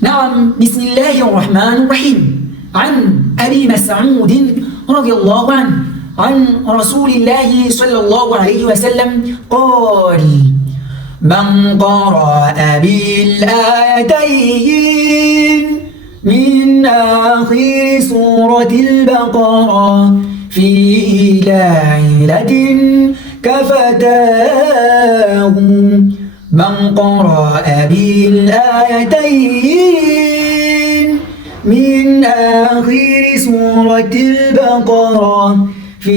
نعم. بسم الله الرحمن الرحيم. عن أبي مسعود رضي الله عنه عن رسول الله صلى الله عليه وسلم قال: من قرأ بالآيتين من آخر سورة البقرة في ليلة كفتاه. من قرأ بالآيتين من آخر سورة البقرة في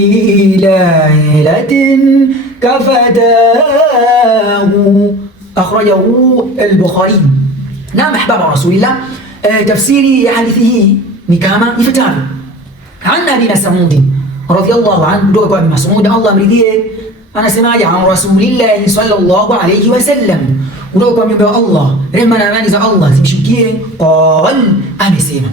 ليلة كفتاه. أخرجه البخاري. نعم أحباب رسول الله، تفسيري حديثه نكاما يفتعل عن أبي مسعود رضي الله عنه. دوك أبي مسعود الله مرضيه أنا سمعت عن رسول الله صلى الله عليه وسلم kutoka mjumbe wa Allah, rehema na amani za Allah zimshukie. Qal, amesema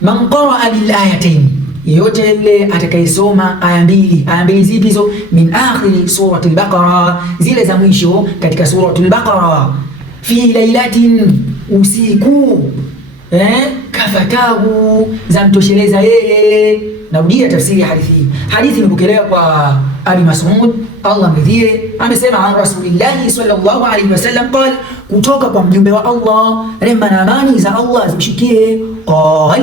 man qaraa bil ayatain, yeyote yule atakayesoma aya mbili. Aya mbili zipi hizo? Min akhiri surati al-Baqara, zile za mwisho katika surati al-Baqara. Fi lailatin, usiku, kafatahu, zamtosheleza yeye. Narudia tafsiri ya hadithi hii. Hadithi imepokelewa kwa Abi Mas'ud Allah mridhie, amesema an Rasulillahi sallallahu alaihi wasallam qala, kutoka kwa mjumbe wa Allah, rehema na amani za Allah zimshukie. Qal,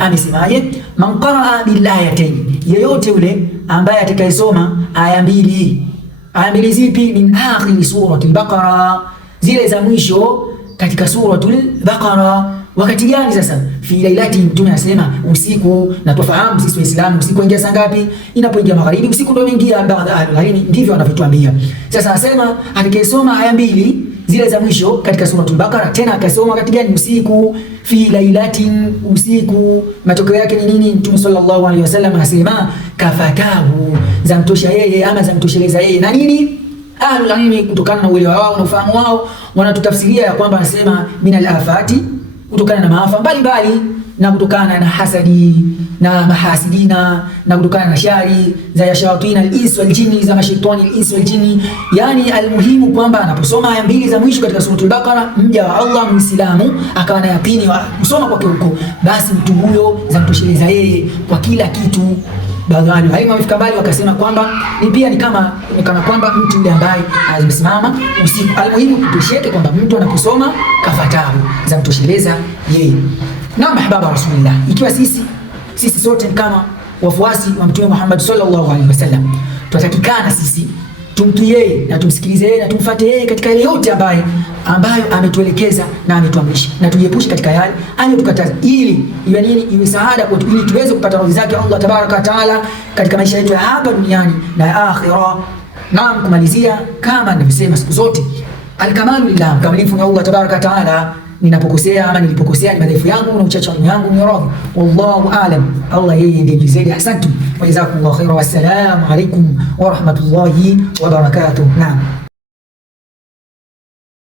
amesemaje? Man qaraa bil ayatain, yeyote yule ambaye atakayesoma aya mbili. Aya mbili zipi? Min akhir surati al-Baqara, zile za mwisho katika suratul Baqara. Wakati gani sasa? Fi lailati, Mtume anasema usiku, na tufahamu sisi Waislamu usiku ingia saa ngapi? Inapoingia magharibi, usiku ndio ingia baadhi ya ahlul, ndivyo wanavyotuambia. Sasa anasema atakayesoma aya mbili zile za mwisho katika suratul Baqara, tena akasoma wakati gani? Usiku. Fi lailati, usiku. Matokeo yake ni nini? Mtume sallallahu alaihi wasallam anasema kafatahu, zamtosha yeye ama zamtosheleza yeye. Na nini? Ahlul ilmi kutokana na uelewa wao na ufahamu wao wanatutafsiria ya kwamba anasema minal afati, kutokana na maafa mbalimbali, na kutokana na hasadi na mahasidina, na kutokana na shari za shayatin al-ins wal jinni, za mashaitani al-ins wal jinni. Yani almuhimu kwamba anaposoma aya mbili za mwisho katika suratul Baqara, mja wa Allah Muislamu akawa na yakini wa kusoma kwake huko, basi mtu huyo zamtosheleza yeye kwa kila kitu. Baadhi ya walimu wamefika mbali wakasema kwamba ni pia ni kama kwamba mtu yule ambaye amesimama usiku, almuhimu kutosheke kwamba mtu anaposoma kafatahu, zamtosheleza yeye. Na mahbaba Rasulullah, ikiwa sisi sote kama wafuasi wa Mtume Muhammad sallallahu alaihi wasallam, tunatakikana sisi tumtii yeye na tumsikilize yeye na tumfuate yeye katika yale yote ambayo ametuelekeza na ametuamrisha, na tujiepushe katika yale aliyotukataza, ili iwe nini? Iwe saada kwetu, ili tuweze kupata radhi zake Allah tabaraka wa taala katika maisha yetu ya hapa duniani na ya akhira. Naam, kumalizia kama nilivyosema siku zote, alkamalu lillah, kamilifu ni Allah tabaraka wa taala. Ninapokosea ama nilipokosea ni madhaifu yangu na uchache wangu, ni radhi. Wallahu aalam, Allah yeye ndiye mjuzi. Ahsantu wa jazakumullahu khairan, wassalamu alaykum wa rahmatullahi wa barakatuh. Naam.